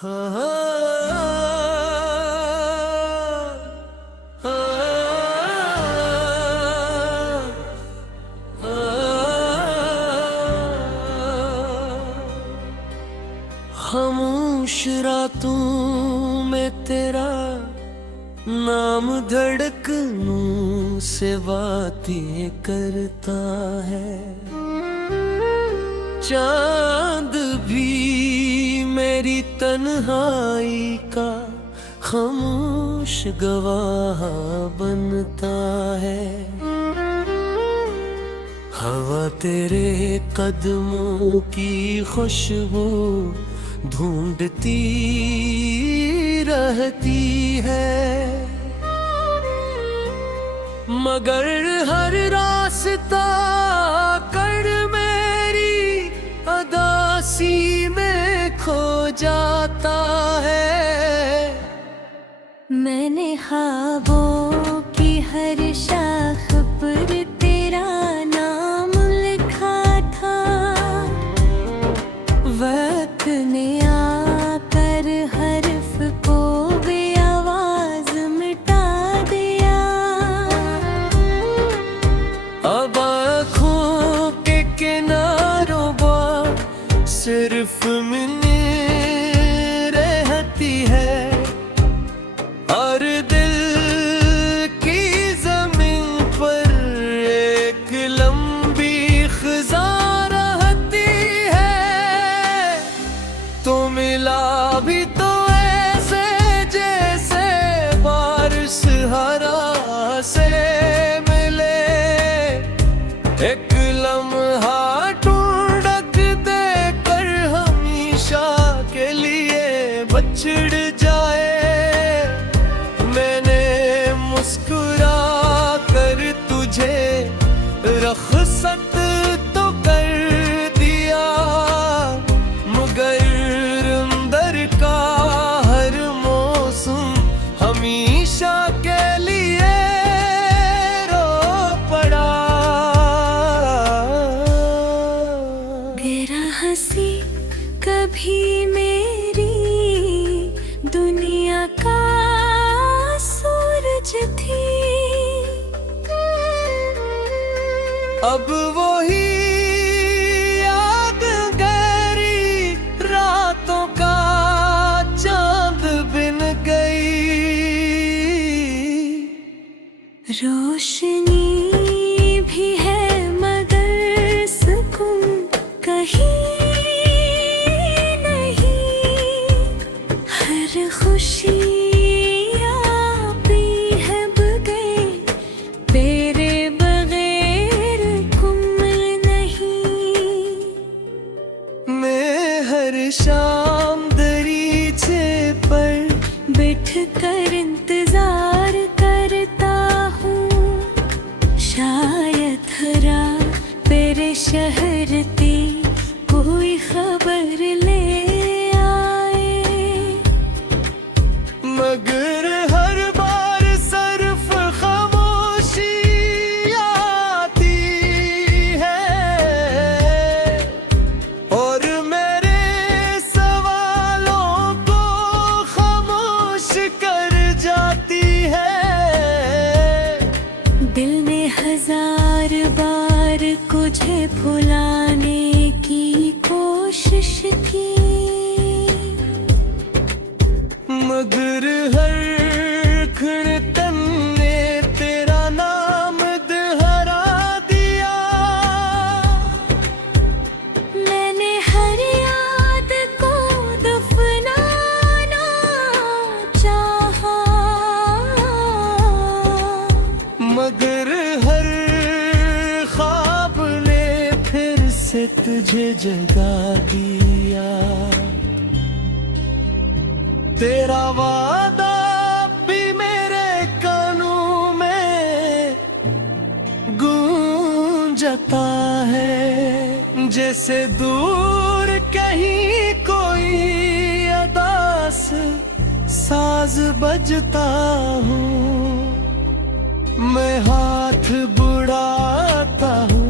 खामोश रातों में तेरा नाम धड़कनों से बातें करता है। चांद भी मेरी तन्हाई का खामोश गवाह बनता है। हवा तेरे कदमों की खुशबू ढूंढती रहती है, मगर हर रास्ता कर मेरी अदासी में खो जाता है। मैंने ख्वाबों की हर शाख पर तेरा नाम लिखा था। वक्त ने आकर हर्फ को भी आवाज मिटा दिया। अब आँखों के किनारों पर सिर्फ मैंने रहती है, और दिल की जमीन पर एक लंबी खिज़ा रहती है। तो मिला भी तो ऐसे जैसे बारिश हरा से मिले, एक लम्हा ढूंढक देकर हमेशा के लिए बछड़ जाए। मैंने मुस्कुरा कर तुझे रख़्सत तो कर दिया, मगर अंदर का हर मौसम हमेशा के लिए रो पड़ा। तेरा हंसी कभी मेरी दुनिया का सूरज थी। अब वही याद गहरी रातों का चांद बिन गई। रोशनी भी है मगर सुकून कहीं नहीं। हर खुशी शाम दरीचे पर बैठ कर इंतजार करता हूँ। शायद हरा तेरे शहर की कोई खबर ले आए, मगर हर बार सिर्फ खामोशी आती है, और दिल ने हजार बार तुझे भुलाने की कोशिश की, मगर हर धड़कन ने तेरा नाम दोहरा दिया। मैंने हर याद को दफनाना चाहा, मगर हर ख्वाब ने फिर से तुझे जगा दिया। तेरा वादा भी मेरे कानों में गूंजता है, जैसे दूर कहीं कोई अदास साज बजता हूँ। मैं हाथ बुढ़ाता हूँ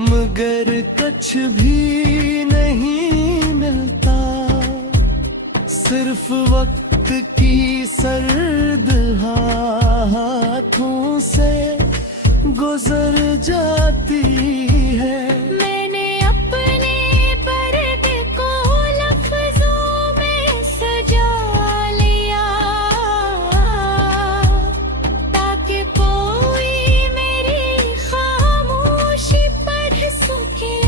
मगर कुछ भी नहीं मिलता। सिर्फ वक्त की सर्द हाथों से गुजर जाती है। मैंने अपने पर्द को लफ्जों में सजा लिया, ताकि कोई मेरी खामोशी पढ़ सके।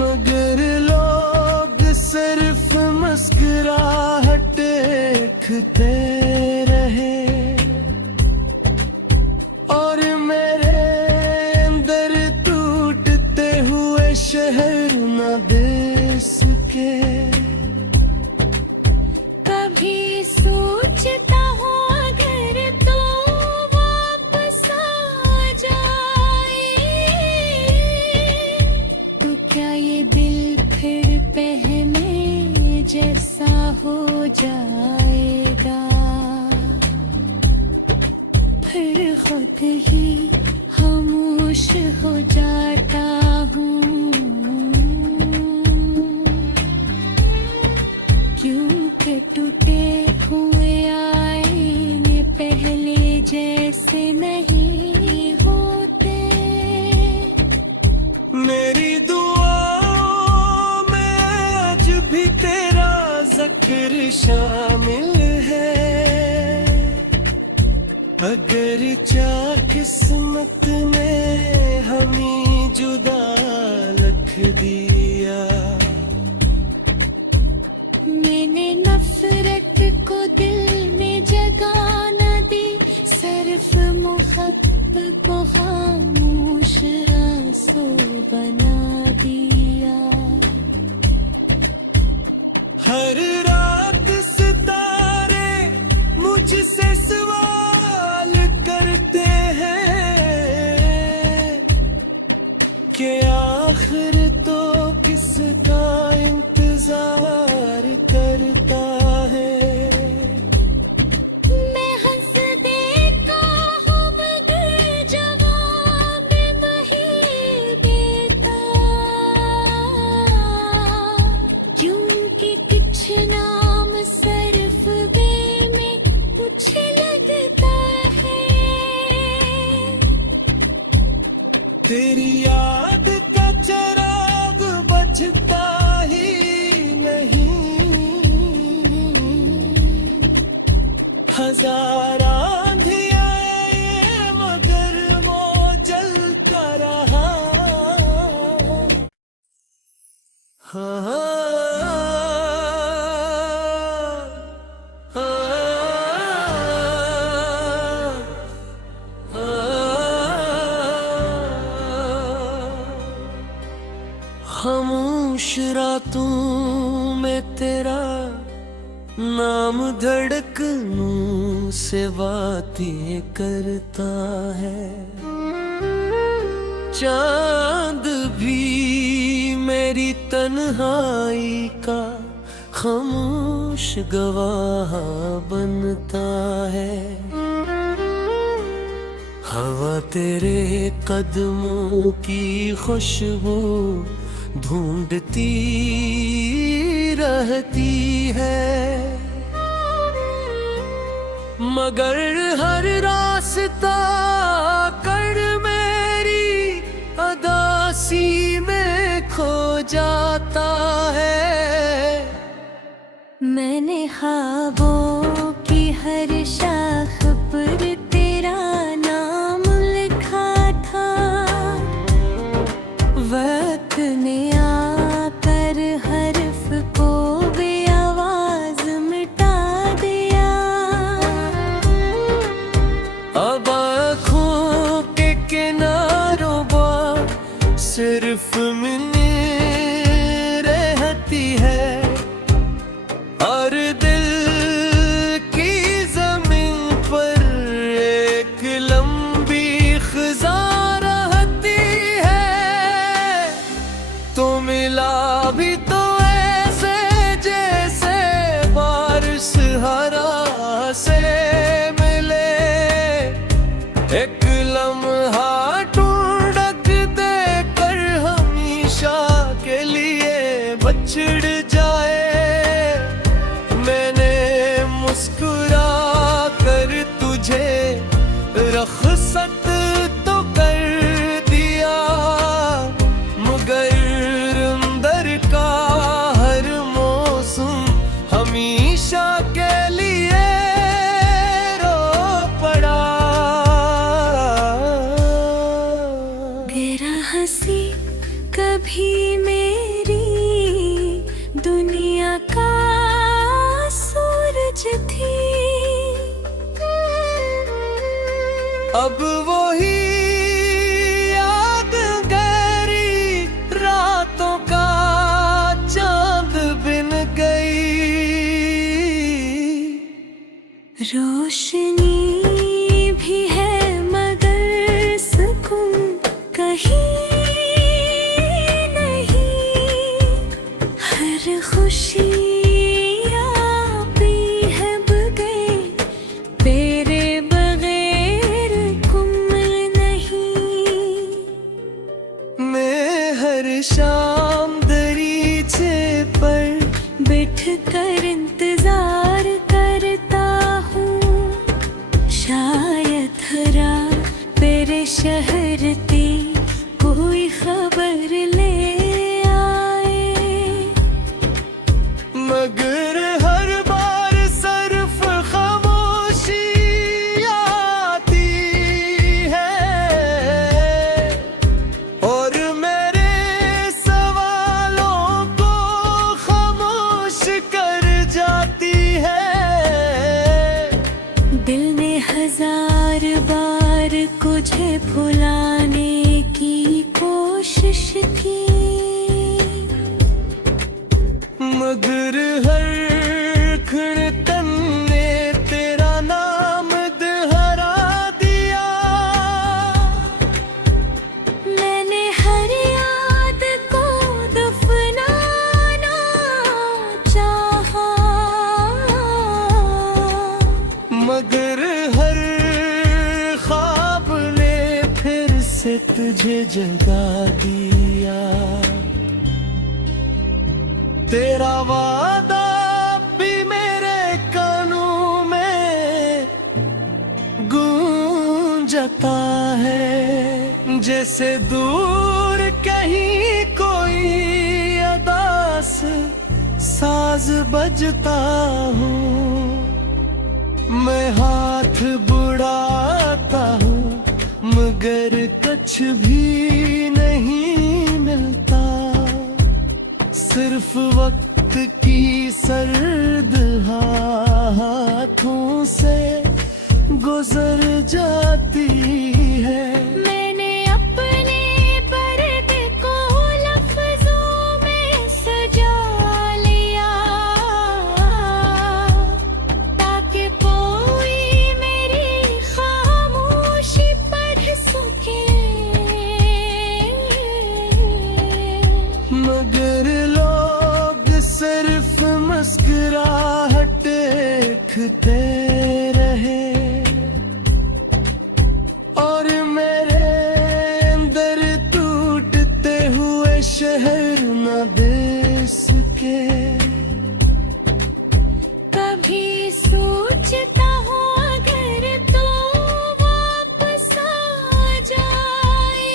मगर लोग सिर्फ मुस्कुराहट देखते रहे और मेरे अंदर टूटते हुए शहर न दे सके। कभी सोचता हूँ अगर तो वापस आ जाए, तो क्या ये दिल फिर पहले जैसा हो जाएगा। फिर खुद ही खामोश हो जाता हूँ, क्योंकि टूटे हुए आईने पहले जैसे नहीं होते। मेरी दुआओं में आज भी तेरा जिक्र शामिल है। अगर चाह किस्मत ने हमें जुदा लिख दिया। मैंने नफरत को दिल में जगह न दी, सिर्फ मोहब्बत को खामोश आंसू बना दिया। हर रात सितारे मुझसे सवाल करते हैं कि आखिर तो किसका इंतजार करता है। मैं हंस देता हूँ मगर जवाब नहीं देता, क्योंकि कुछ नाम सिर्फ बे में कुछ लगता है। तेरी याद का चिराग बचता ही नहीं। हजार आंधियां आए मगर वो जलता रहा। हाँ खामोश रातों में तेरा नाम धड़कनों से बातें करता है। चांद भी मेरी तन्हाई का खामोश गवाह बनता है। हवा तेरे कदमों की खुशबू ढूंढती रहती है, मगर हर रास्ता कर मेरी अदासी में खो जाता है। मैंने ख्वाबों की हर शाख पर तेरा नाम लिखा था, वक्त ने आकर हर्फ को बेआवाज मिटा दिया। अब आँखों के किनारों पर सिर्फ मिनी रहती है और दिल की जमीन पर एक लंबी खिज़ा रहती है। तो मिला भी तो ऐसे जैसे बारिश हरा से मिले, एक लम्हा ढूंढक देकर हमेशा के लिए छिड़ जाए। मैंने मुस्कुरा कर तुझे रख़्सत तो कर दिया, मगर अंदर का हर मौसम हमेशा के लिए रो पड़ा। तेरा हंसी कभी मेरी दुनिया का सूरज थी, अब वही याद गहरी रातों का चांद बिन गई। रोशनी भी है मगर सुकून कहीं नहीं, हर खुशी शाम दरीचे पर बैठ कर इंतजार करता हूँ, शायद हरा तेरे शहर की कोई खबर ले आए। मगर हर बार सिर्फ खामोशी आती है और दिल ने हजार बार तुझे भुलाने की कोशिश की, मगर हर क्षण तन ने तेरा नाम दोहरा दिया। मैंने हर याद को दफनाना चाहा, मगर हर ख्वाब ने फिर से तुझे जगा दिया। तेरा वादा भी मेरे कानों में गूंजता है, जैसे दूर कहीं कोई अदास साज बजता हूँ। मैं हाथ बुढ़ाता हूँ मगर कुछ भी नहीं मिलता, सिर्फ वक्त की सर्द हाथों से गुजर जाती है। मैंने अपने दर्द को लफ्जों में सजा लिया, ताकि कोई मेरी खामोशी पढ़ सके, मगर लोग सिर्फ मुस्कुराहट देखते रहे और मेरे अंदर टूटते हुए शहर न दे सके। कभी सोचता हूँ अगर तो वापस आ जाए,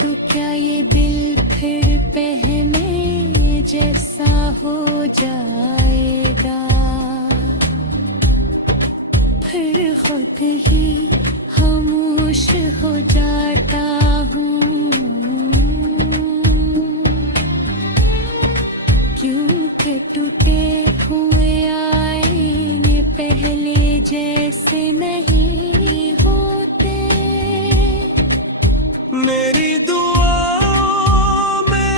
तो क्या ये दिल फिर पहले जैसा हो जाएगा, फिर खुद ही खामोश हो जाता हूँ। क्योंकि टूटे हुए आईने पहले जैसे नहीं होते। मेरी दुआओं में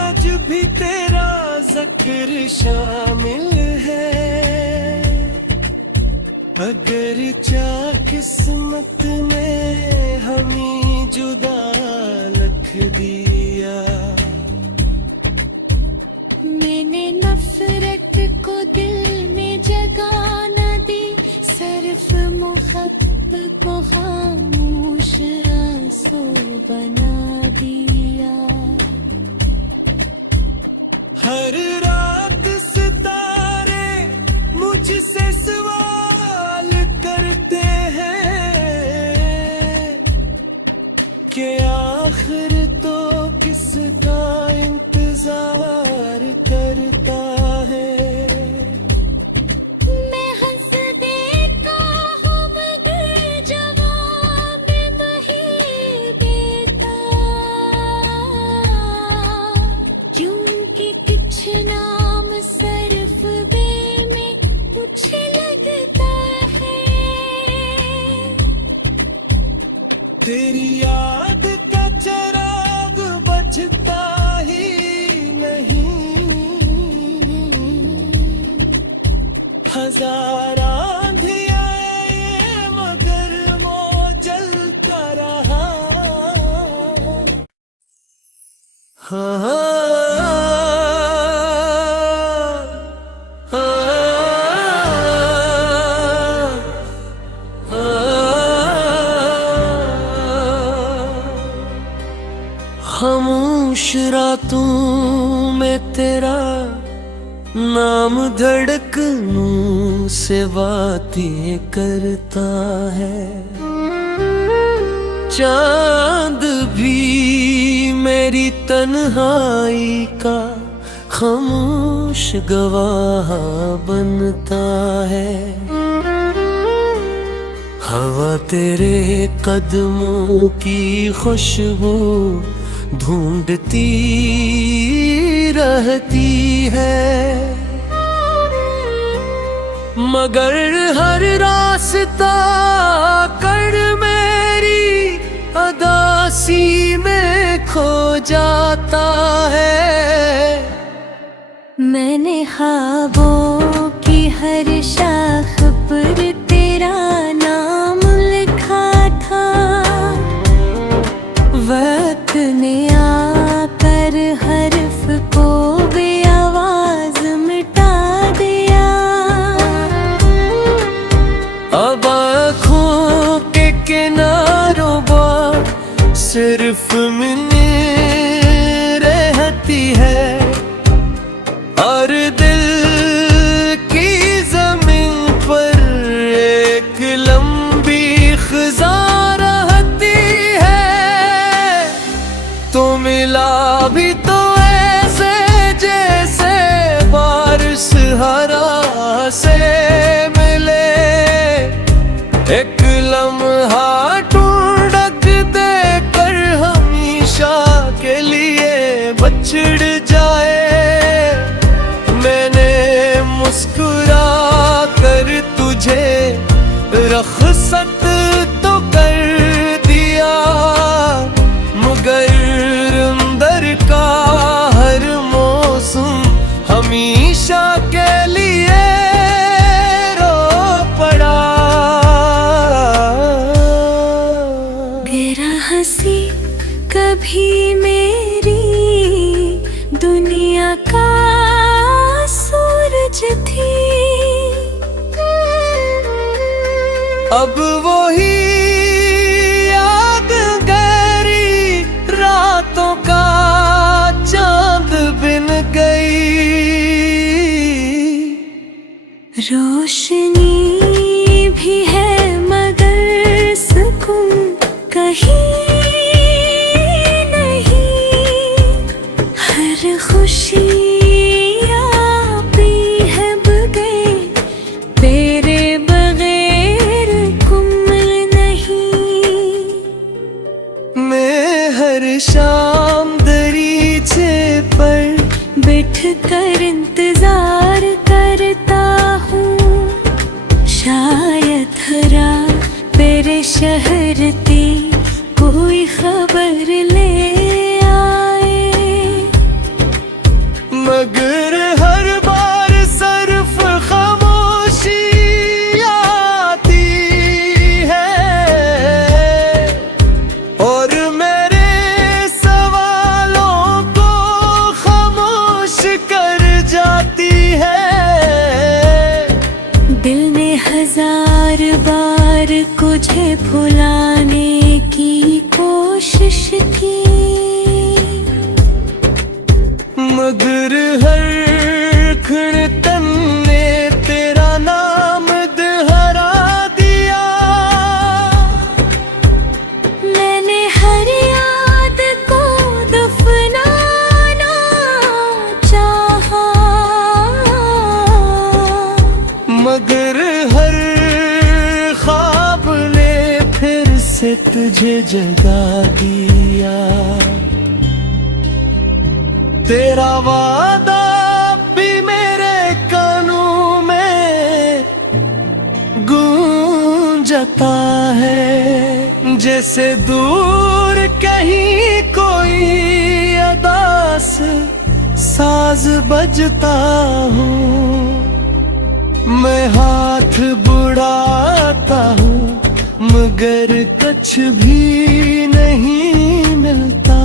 आज भी तेरा जिक्र शामिल है, अगर चाह किस्मत ने हमें जुदा लिख दिया। मैंने नफरत को दिल में जगा न दी, सिर्फ मोहब्बत को खामोश आंसू बना दिया। का इंतजार करता है। मैं हंस देता हूँ मगर जवाब नहीं देता, क्योंकि कुछ नाम सरफ बे में कुछ लगता है। तेरी याद का चिराग बजता ही नहीं, हजार आंधियां आए मगर वो जलता रहा। हाँ खामोश रातों में तेरा नाम धड़कनों से बातें करता है। चांद भी मेरी तन्हाई का खामोश गवाह बनता है। हवा तेरे कदमों की खुशबू ढूंढती रहती है, मगर हर रास्ता कर मेरी अदासी में खो जाता है। मैंने ख्वाबों की हर शाख पर तेरा नाम लिखा था, वक्त ने आकर हर्फ को बेआवाज मिटा दिया। अब आँखों के किनारों पर सिर्फ मैंने रहती है, और दिल की जमीन पर एक लंबी खिज़ा रहती है। तो मिला भी तो ऐसे जैसे बारिश हरा से मिले, एक लम्हा ढूंढक देकर हमेशा के लिए बछड़ जाए। मैंने मुस्कुरा कर तुझे रख़्सत तो कर दिया, मगर अंदर का हर मौसम हमेशा के लिए रो पड़ा। गिरा हंसी कभी मेरी दुनिया का सूरज थी, अब वही याद गहरी रातों का चांद बिन गई। रोशनी भी है मगर सुकून कहीं नहीं, हर खुशी शाम दरीचे पर बैठ कर इंतजार करता हूँ, शायद हरा तेरे शहर की कोई खबर ले आए, मगर हर बार सिर्फ खामोशी आती है, और हजार बार तुझे भुलाने की कोशिश की, मगर हर क्षण तन ने तेरा नाम दोहरा दिया। मैंने हर याद को दफना तुझे जगा दिया। तेरा वादा भी मेरे कानों में गूंजता है, जैसे दूर कहीं कोई अदास साज बजता हूँ। मैं हाथ बुढ़ाता हूँ मगर कुछ भी नहीं मिलता,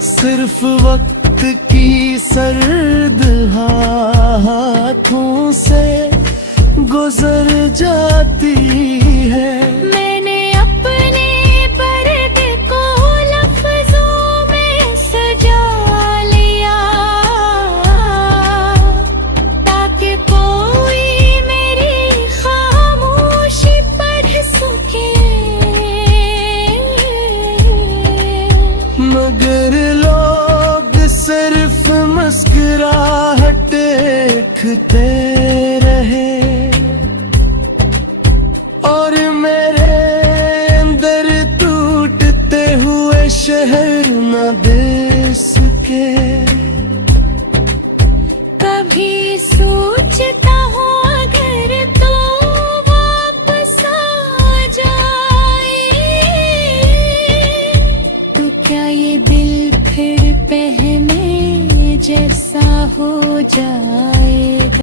सिर्फ वक्त की सर्द हाथों से गुजर जाती है। मैंने अपने दर्द को लफ्जों में सजा लिया, ताकि कोई मेरी खामोशी पढ़ सके। मगर लोग सिर्फ मुस्कुराहट देखते रहे, और मेरे अंदर टूटते हुए शहर न दे सके। कभी सोचता हूँ अगर तो वापस आ जाए, तो क्या ये दिल फिर पहले जैसा हो जाए।